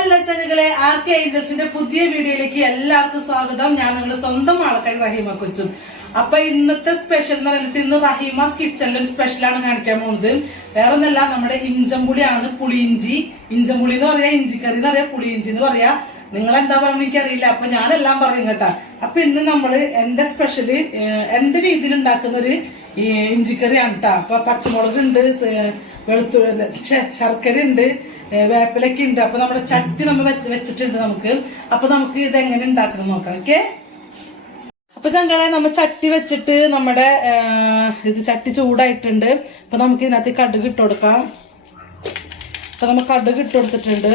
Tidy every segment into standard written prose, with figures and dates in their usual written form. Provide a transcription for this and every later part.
Hello ചങ്ങകളെ, ആർക്കെ ഏഞ്ചൽസിന്റെ പുതിയ വീഡിയോയിലേക്ക് എല്ലാവർക്കും സ്വാഗതം. ഞാൻ നിങ്ങളുടെ സ്വന്തം ആൾക്കാർ റഹീമ കൊച്ചും. അപ്പൊ ഇന്നത്തെ സ്പെഷ്യൽ എന്ന് പറഞ്ഞിട്ട് ഇന്ന് റഹീമാസ് കിച്ചണിൽ ഒരു സ്പെഷ്യലാണ് കാണിക്കാൻ പോകുന്നത്. വേറെ ഒന്നല്ല, നമ്മുടെ ഇഞ്ചമ്പുളിയാണ്. പുളിയിഞ്ചി, ഇഞ്ചമ്പുളി എന്ന് പറയാ, ഇഞ്ചിക്കറി എന്ന് പറയാ, പുളിയിഞ്ചി എന്ന് പറയാ. നിങ്ങൾ എന്താ പറയുന്നത് എനിക്കറിയില്ല. അപ്പൊ ഞാനെല്ലാം പറയും കേട്ടാ. അപ്പൊ ഇന്ന് നമ്മള് എന്റെ സ്പെഷ്യല് എന്റെ രീതിയിൽ ഉണ്ടാക്കുന്ന ഒരു ഇഞ്ചിക്കറിയാണ് കേട്ടാ. അപ്പൊ പച്ചമുളക് ഉണ്ട്, വെളുത്തുള്ളി, ശർക്കര ഉണ്ട്, വേപ്പിലൊക്കെ ഉണ്ട്. അപ്പൊ നമ്മുടെ ചട്ടി നമ്മൾ വെച്ചിട്ടുണ്ട് നമുക്ക്. അപ്പൊ നമുക്ക് ഇത് എങ്ങനെ ഉണ്ടാക്കണം നോക്കാം. ഓക്കെ, അപ്പൊ ചങ്കളെ നമ്മൾ ചട്ടി വെച്ചിട്ട് നമ്മുടെ ഇത് ചട്ടി ചൂടായിട്ടുണ്ട്. അപ്പൊ നമുക്ക് ഇതിനകത്ത് കടുക് ഇട്ട് കൊടുക്കാം. അപ്പൊ നമ്മൾ കടുക് ഇട്ട് കൊടുത്തിട്ടുണ്ട്.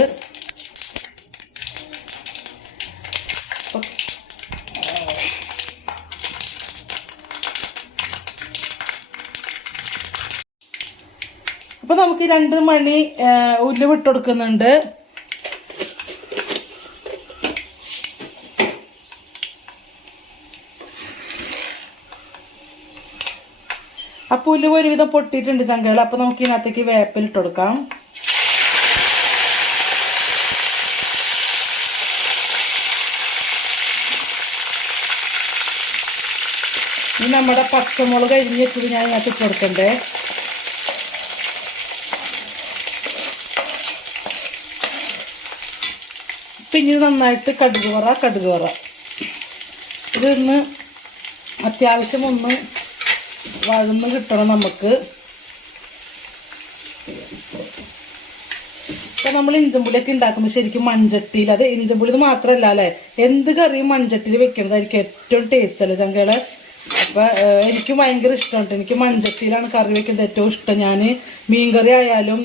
അപ്പൊ നമുക്ക് 2 മണി ഉലുവ ഇട്ട് കൊടുക്കുന്നുണ്ട്. അപ്പൊ ഉലുവ ഒരുവിധം പൊട്ടിയിട്ടുണ്ട് ചങ്കകൾ. അപ്പൊ നമുക്ക് ഇതിനകത്തേക്ക് വേപ്പില ഇട്ട് കൊടുക്കാം. ഇനി നമ്മുടെ പച്ചമുളക് അരിഞ്ഞ് വെച്ചിട്ട് ഞാൻ ഇതിനകത്ത് ഇട്ട് കൊടുക്കണ്ടേ. പിന്നെ നന്നായിട്ട് കടുക് വറ ഇതൊന്ന് അത്യാവശ്യം ഒന്ന് വഴന്ന് കിട്ടണം നമുക്ക്. ഇപ്പൊ നമ്മൾ ഇഞ്ചമ്പുളിയൊക്കെ ഉണ്ടാക്കുമ്പോൾ ശരിക്കും മൺചട്ടിയിൽ, അത് ഇഞ്ചമ്പുളി മാത്രമല്ല അല്ലേ, എന്ത് കറിയും മൺചട്ടിയിൽ വെക്കുന്നതായിരിക്കും ഏറ്റവും ടേസ്റ്റ് അല്ലേ ചങ്കകള്. അപ്പൊ എനിക്ക് ഭയങ്കര ഇഷ്ടമുണ്ട്. എനിക്ക് മൺചട്ടിയിലാണ് കറി വെക്കുന്നത് ഏറ്റവും ഇഷ്ടം. ഞാൻ മീൻകറി ആയാലും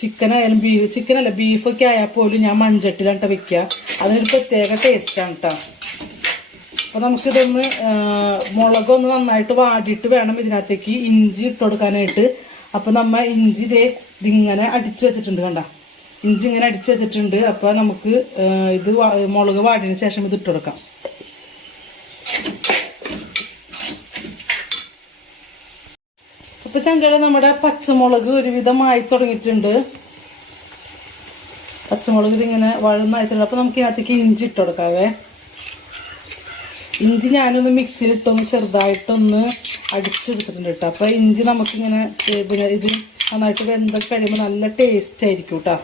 ചിക്കനായാലും ചിക്കനല്ല ബീഫൊക്കെ ആയാൽ പോലും ഞാൻ മൺചട്ടിയിലാണ് വെക്കുക. അതിനൊരു പ്രത്യേക ടേസ്റ്റാണ് കേട്ടോ. അപ്പോൾ നമുക്കിതൊന്ന് മുളകൊന്ന് നന്നായിട്ട് വാടിയിട്ട് വേണം ഇതിനകത്തേക്ക് ഇഞ്ചി ഇട്ട് കൊടുക്കാനായിട്ട്. അപ്പോൾ നമ്മൾ ഇഞ്ചി ഇതിങ്ങനെ അടിച്ചു വെച്ചിട്ടുണ്ട് കണ്ട, ഇഞ്ചി ഇങ്ങനെ അടിച്ചു വെച്ചിട്ടുണ്ട്. അപ്പോൾ നമുക്ക് ഇത് മുളക് വാടിയതിന് ശേഷം ഇത് ഇട്ട് കൊടുക്കാം. ഇപ്പൊ ചങ്കല നമ്മുടെ പച്ചമുളക് ഒരുവിധമായി തുടങ്ങിയിട്ടുണ്ട്. പച്ചമുളക് ഇതിങ്ങനെ വഴന്നായിട്ടുണ്ട്. അപ്പൊ നമുക്ക് ഇതിനകത്തേക്ക് ഇഞ്ചി ഇട്ട് കൊടുക്കാവേ. ഇഞ്ചി ഞാനൊന്ന് മിക്സിയിലിട്ടൊന്ന് ചെറുതായിട്ടൊന്ന് അടിച്ചെടുത്തിട്ടുണ്ട് കേട്ടോ. അപ്പൊ ഇഞ്ചി നമുക്കിങ്ങനെ പിന്നെ ഇത് നന്നായിട്ട് വെന്തൊക്കെ കഴിയുമ്പോൾ നല്ല ടേസ്റ്റ് ആയിരിക്കും കേട്ടോ.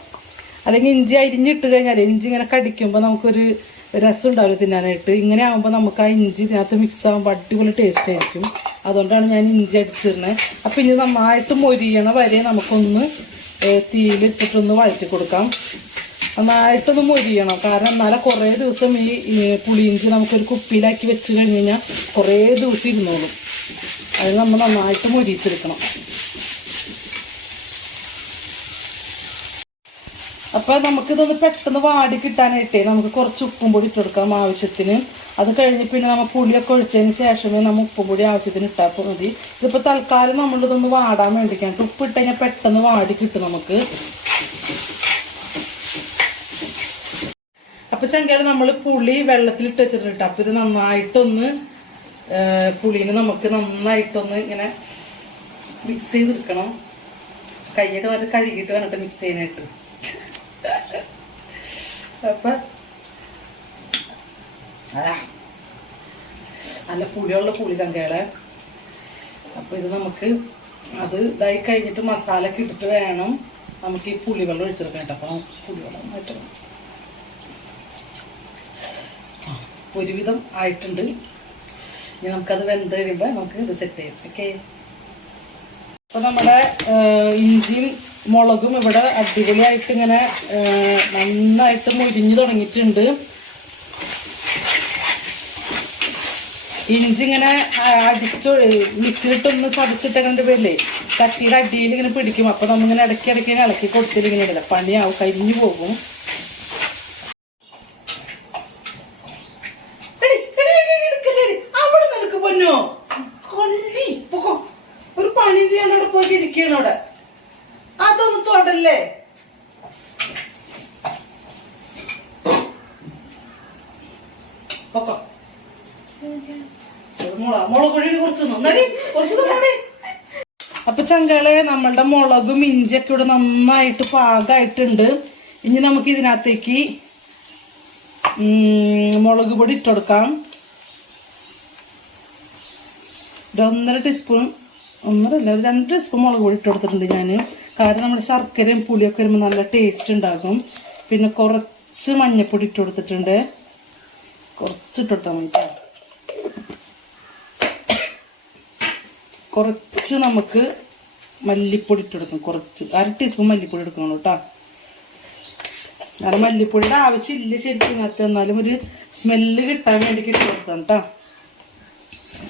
അല്ലെങ്കിൽ ഇഞ്ചി അരിഞ്ഞിട്ട് കഴിഞ്ഞാൽ ഇഞ്ചി ഇങ്ങനെ കടിക്കുമ്പോൾ നമുക്കൊരു രസം ഉണ്ടാവില്ല തിന്നാനായിട്ട്. ഇങ്ങനെ ആകുമ്പോൾ നമുക്ക് ആ ഇഞ്ചി ഇതിനകത്ത് മിക്സ് ആകുമ്പോൾ അടിപൊളി ടേസ്റ്റ് ആയിരിക്കും. അതുകൊണ്ടാണ് ഞാൻ ഇഞ്ചി അടിച്ചിരുന്നത്. അപ്പം ഇനി നന്നായിട്ട് മൊരിയണ വരെ നമുക്കൊന്ന് തീയിലിട്ടിട്ടൊന്ന് വഴറ്റി കൊടുക്കാം. നന്നായിട്ടൊന്ന് മൊരിയണം. കാരണം എന്നാലെ കുറേ ദിവസം ഈ പുളിയിഞ്ചി നമുക്കൊരു കുപ്പിയിലാക്കി വെച്ച് കഴിഞ്ഞ് കഴിഞ്ഞാൽ കുറേ ദിവസം ഇരുന്നോളും. അത് നമ്മൾ നന്നായിട്ട് മൊരിയിച്ചെടുക്കണം. അപ്പോൾ നമുക്കിതൊന്ന് പെട്ടെന്ന് വാടി കിട്ടാനായിട്ടേ നമുക്ക് കുറച്ച് ഉപ്പും പൊടി ഇട്ടെടുക്കാം ആവശ്യത്തിന്. അത് കഴിഞ്ഞ് പിന്നെ നമ്മൾ പുളിയൊക്കെ ഒഴിച്ചതിന് ശേഷമേ നമ്മൾ ഉപ്പും പൊടി ആവശ്യത്തിന് ഇട്ടാൽ മതി. ഇതിപ്പോൾ തൽക്കാലം നമ്മളിതൊന്ന് വാടാൻ വേണ്ടിക്കാൻ ഉപ്പ് ഇട്ട് കഴിഞ്ഞാൽ പെട്ടെന്ന് വാടി കിട്ടും നമുക്ക്. അപ്പോൾ ചങ്കയിൽ നമ്മൾ പുളി വെള്ളത്തിലിട്ട് വെച്ചിട്ടുണ്ട്. അപ്പോൾ ഇത് നന്നായിട്ടൊന്ന് പുളീനെ നമുക്ക് നന്നായിട്ടൊന്ന് ഇങ്ങനെ മിക്സ് ചെയ്തെടുക്കണം. കൈയൊക്കെ നല്ല കഴുകിയിട്ട് വന്നിട്ട് മിക്സ് ചെയ്യാനായിട്ട്. അപ്പൊ നല്ല പുളിയുള്ള പുളി ചങ്കകളെ. അപ്പൊ ഇത് നമുക്ക് അത് ഇതായി കഴിഞ്ഞിട്ട് മസാല ഒക്കെ ഇട്ടിട്ട് വേണം നമുക്ക് ഈ പുളിവെള്ളം ഒഴിച്ചെടുക്കാൻ കേട്ടോ. അപ്പൊ പുളിവെള്ളം മാറ്റണം. ഒരുവിധം ആയിട്ടുണ്ട്. ഇനി നമുക്കത് വെന്ത് കഴിയുമ്പോൾ നമുക്ക് ഇത് സെറ്റ് ചെയ്യാം. ഓക്കെ, അപ്പൊ നമ്മുടെ ഇഞ്ചിയും മുളകും ഇവിടെ അടിപൊളിയായിട്ട് ഇങ്ങനെ നന്നായിട്ട് മുരിഞ്ഞു തുടങ്ങിയിട്ടുണ്ട്. ഇഞ്ചി ഇങ്ങനെ അടിച്ചു മിക്സിയിലിട്ടൊന്ന് ചതച്ചിട്ടതിൻ്റെ പേരില്ലേ ചട്ടിയുടെ അടിയിൽ ഇങ്ങനെ പിടിക്കും. അപ്പൊ നമ്മിങ്ങനെ ഇടയ്ക്കിടയ്ക്ക് ഇളക്കി കൊടുത്തിട്ട് ഇങ്ങനെ ഇടില്ല, പണിയാവും, കരിഞ്ഞു പോകും. അവിടെ നിനക്ക് പൊന്നോ കൊള്ളി പൊക്കോ, ഒരു പണി ചെയ്യാനോടെ പോയി ഇരിക്കണോടെ. അതൊന്ന് തൊടല്ലേ. മുളക് പൊടി കുറച്ച്. അപ്പൊ ചങ്കളെ നമ്മളുടെ മുളകും ഇഞ്ചിയൊക്കെ ഇവിടെ നന്നായിട്ട് പാകമായിട്ടുണ്ട്. ഇനി നമുക്ക് ഇതിനകത്തേക്ക് മുളക് പൊടി ഇട്ടുകൊടുക്കാം. 1.5 ടീസ്പൂൺ, 2 ടീസ്പൂൺ മുളക് പൊടി ഇട്ടുകൊടുത്തിട്ടുണ്ട് ഞാൻ. കാരണം നമ്മുടെ ശർക്കരയും പുളിയൊക്കെ വരുമ്പോൾ നല്ല ടേസ്റ്റ് ഉണ്ടാകും. പിന്നെ കുറച്ച് മഞ്ഞൾപ്പൊടി ഇട്ട് കൊടുത്തിട്ടുണ്ട്. കുറച്ച് ഇട്ടുകൊടുത്താൽ മതി. കുറച്ച് നമുക്ക് മല്ലിപ്പൊടി ഇട്ടെടുക്കും. കുറച്ച് 1/2 ടീസ്പൂൺ മല്ലിപ്പൊടി എടുക്കണം കേട്ടോ. കാരണം മല്ലിപ്പൊടിയുടെ ആവശ്യമില്ല ശരിക്കും ഇതിനകത്ത്, എന്നാലും ഒരു സ്മെല്ല് കിട്ടാൻ വേണ്ടി ഇട്ട് കൊടുക്കാം കേട്ടോ.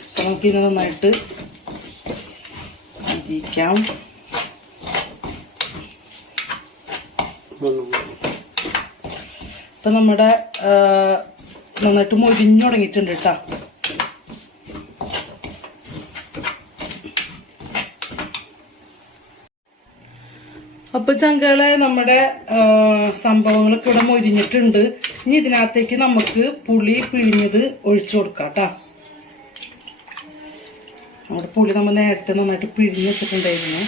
അപ്പം നമുക്കിത് നന്നായിട്ട് ഇരിക്കാം. ഇപ്പം നമ്മുടെ നന്നായിട്ട് മൊരിഞ്ഞു തുടങ്ങിയിട്ടുണ്ട് കേട്ടോ. അപ്പൊ ചങ്കളെ നമ്മുടെ സംഭവങ്ങളൊക്കെ ഇവിടെ മൊരിഞ്ഞിട്ടുണ്ട്. ഇനി ഇതിനകത്തേക്ക് നമുക്ക് പുളി പിഴിഞ്ഞത് ഒഴിച്ചു കൊടുക്കാം കേട്ടോ. നമ്മുടെ പുളി നമ്മൾ നേരത്തെ നന്നായിട്ട് പിഴിഞ്ഞ് വെച്ചിട്ടുണ്ടായിരുന്നു.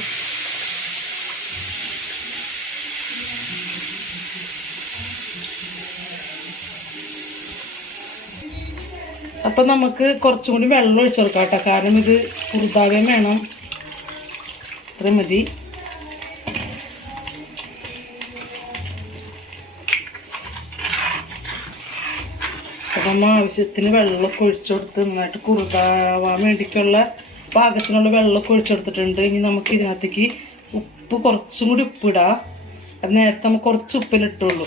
അപ്പൊ നമുക്ക് കുറച്ചും കൂടി വെള്ളം ഒഴിച്ചു കൊടുക്കാം കേട്ടോ. കാരണം ഇത് കുറുതാവേം വേണം. ഇത്രയും മതി. അപ്പം നമ്മൾ ആവശ്യത്തിന് വെള്ളമൊക്കെ ഒഴിച്ചു കൊടുത്ത് നന്നായിട്ട് കുറുതാവാൻ വേണ്ടിയിട്ടുള്ള പാകത്തിനുള്ള വെള്ളമൊക്കെ ഒഴിച്ചു കൊടുത്തിട്ടുണ്ട്. ഇനി നമുക്ക് ഇതിനകത്തേക്ക് ഉപ്പ് കുറച്ചും കൂടി ഉപ്പിടാം. അത് നേരത്തെ നമുക്ക് കുറച്ച് ഉപ്പിലിട്ടുള്ളൂ.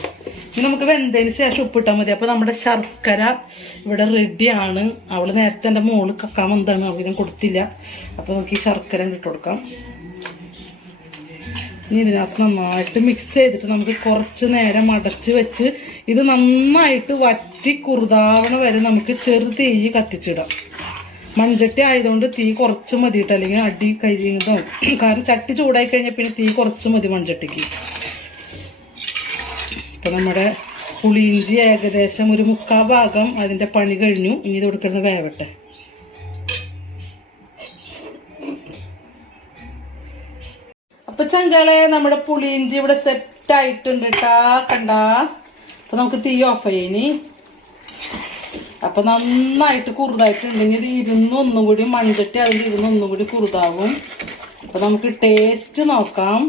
ഇനി നമുക്ക് വെന്തതിന് ശേഷം ഉപ്പിട്ടാൽ മതി. അപ്പോൾ നമ്മുടെ ശർക്കര ഇവിടെ റെഡിയാണ്. അവൾ നേരത്തെ എൻ്റെ മോള് കക്കാൻ വന്നതാണ്, അവൾക്ക് ഞാൻ കൊടുത്തില്ല. അപ്പോൾ നമുക്ക് ഈ ശർക്കര ഇട്ട് കൊടുക്കാം. ഇനി ഇതിനകത്ത് നന്നായിട്ട് മിക്സ് ചെയ്തിട്ട് നമുക്ക് കുറച്ച് നേരം അടച്ച് വെച്ച് ഇത് നന്നായിട്ട് വറ്റി കുറുതാവണ വരെ നമുക്ക് ചെറു തീ കത്തിച്ചിടാം. മൺചട്ടി ആയതുകൊണ്ട് തീ കുറച്ച് മതിയിട്ട്, അല്ലെങ്കിൽ അടി കരിയുന്നതും. കാരണം ചട്ടി ചൂടായി കഴിഞ്ഞാൽ പിന്നെ തീ കുറച്ച് മതി മൺചട്ടിക്ക്. ഇപ്പം നമ്മുടെ പുളിയിഞ്ചി ഏകദേശം ഒരു 3/4 ഭാഗം അതിൻ്റെ പണി കഴിഞ്ഞു. ഇനി ഇത് കൊടുക്കുന്നത് വേവട്ടെ. അപ്പൊ ചങ്കളെ നമ്മുടെ പുളിയിഞ്ചി ഇവിടെ സെറ്റ് ആയിട്ടുണ്ട് കേട്ടാ, കണ്ടാ. അപ്പൊ നമുക്ക് തീ ഓഫ് ചെയ്യനി. അപ്പൊ നന്നായിട്ട് കുറുതായിട്ടുണ്ടെങ്കിൽ ഇത് ഇരുന്ന് ഒന്നും കൂടി മൺചട്ടി അതിൽ ഇരുന്ന് ഒന്നും കൂടി കുറുതാവും. അപ്പൊ നമുക്ക് ടേസ്റ്റ് നോക്കാം.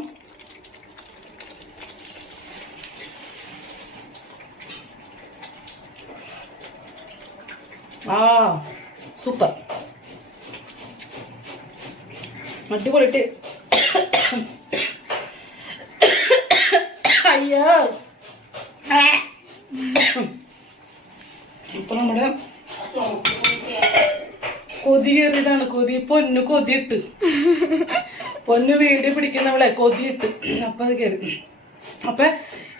സൂപ്പർ, അടിപൊളിട്ട്. അയ്യോ, ഇപ്പൊ നമ്മുടെ കൊതി കയറിയതാണ്. പൊന്നു കൊതിയിട്ട്, പൊന്നു വീഡിയോ പിടിക്കുന്നവളെ കൊതിയിട്ട്. അപ്പൊ അത് കയറി. അപ്പൊ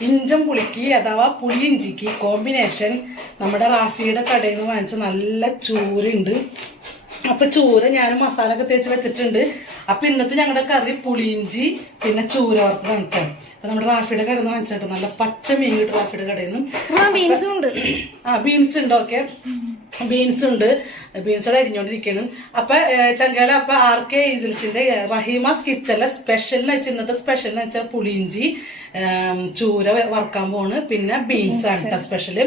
ഇഞ്ചം പുളിക്ക് അഥവാ പുളിയിഞ്ചിക്ക് കോമ്പിനേഷൻ നമ്മുടെ റാഫിയുടെ കടയിൽ നിന്ന് വാങ്ങിച്ച നല്ല ചൂരുണ്ട്. അപ്പൊ ചൂര ഞാൻ മസാല ഒക്കെ തേച്ച് വെച്ചിട്ടുണ്ട്. അപ്പൊ ഇന്നത്തെ ഞങ്ങളുടെ കറി പുളിയിഞ്ചി പിന്നെ ചൂര വറുത്തതാണ് കേട്ടോ. അപ്പൊ നമ്മുടെ റാഫിയുടെ കടയിൽ നിന്ന് വാങ്ങിച്ചിട്ട് നല്ല പച്ച മീൻ കിട്ടും റാഫിയുടെ കടയിൽ നിന്ന്. ബീൻസ് ഉണ്ട്. ഓക്കെ, ബീൻസ് ഉണ്ട്. ബീൻസോടെ അരിഞ്ഞോണ്ടിരിക്കണം. അപ്പൊ ചങ്കാല അപ്പൊ RK ഏഞ്ചൽസിന്റെ റഹീമാസ് കിച്ചണിലെ സ്പെഷ്യൽ എന്ന് വെച്ചാൽ ഇന്നത്തെ സ്പെഷ്യൽ എന്ന് വെച്ചാൽ പുളിയിഞ്ചി ചൂര വറക്കാൻ പോണ്. പിന്നെ ബീൻസ് ആണ് കേട്ടോ സ്പെഷ്യല്.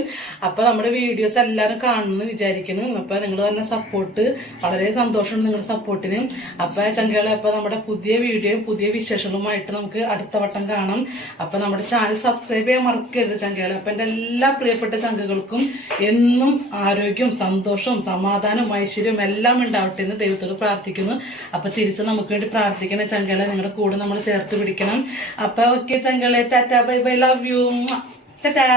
അപ്പൊ നമ്മുടെ വീഡിയോസ് എല്ലാവരും കാണുമെന്ന് വിചാരിക്കണം. അപ്പൊ നിങ്ങൾ തന്നെ സപ്പോർട്ട്, വളരെ സന്തോഷമുണ്ട് നിങ്ങളുടെ സപ്പോർട്ടിന്. അപ്പൊ ചങ്കാളെ അപ്പൊ നമ്മുടെ പുതിയ വീഡിയോയും പുതിയ വിശേഷങ്ങളുമായിട്ട് നമുക്ക് അടുത്ത വട്ടം കാണാം. അപ്പൊ നമ്മുടെ ചാനൽ സബ്സ്ക്രൈബ് ചെയ്യാൻ മറക്കരുത് ചങ്കാളെ. അപ്പൊ എന്റെ എല്ലാ പ്രിയപ്പെട്ട ചങ്കകൾക്കും എന്നും ആരോഗ്യവും സന്തോഷവും സമാധാനവും ഐശ്വര്യവും എല്ലാം ഉണ്ടാവട്ടെ എന്ന് ദൈവത്തോട് പ്രാർത്ഥിക്കുന്നു. അപ്പൊ തിരിച്ച് നമുക്ക് വേണ്ടി പ്രാർത്ഥിക്കണം ചങ്കാളെ. നിങ്ങളുടെ കൂടെ നമ്മൾ ചേർത്ത് പിടിക്കണം. അപ്പൊ ഓക്കെ ചങ്കാളെ, tata, bye bye, love you, Tata.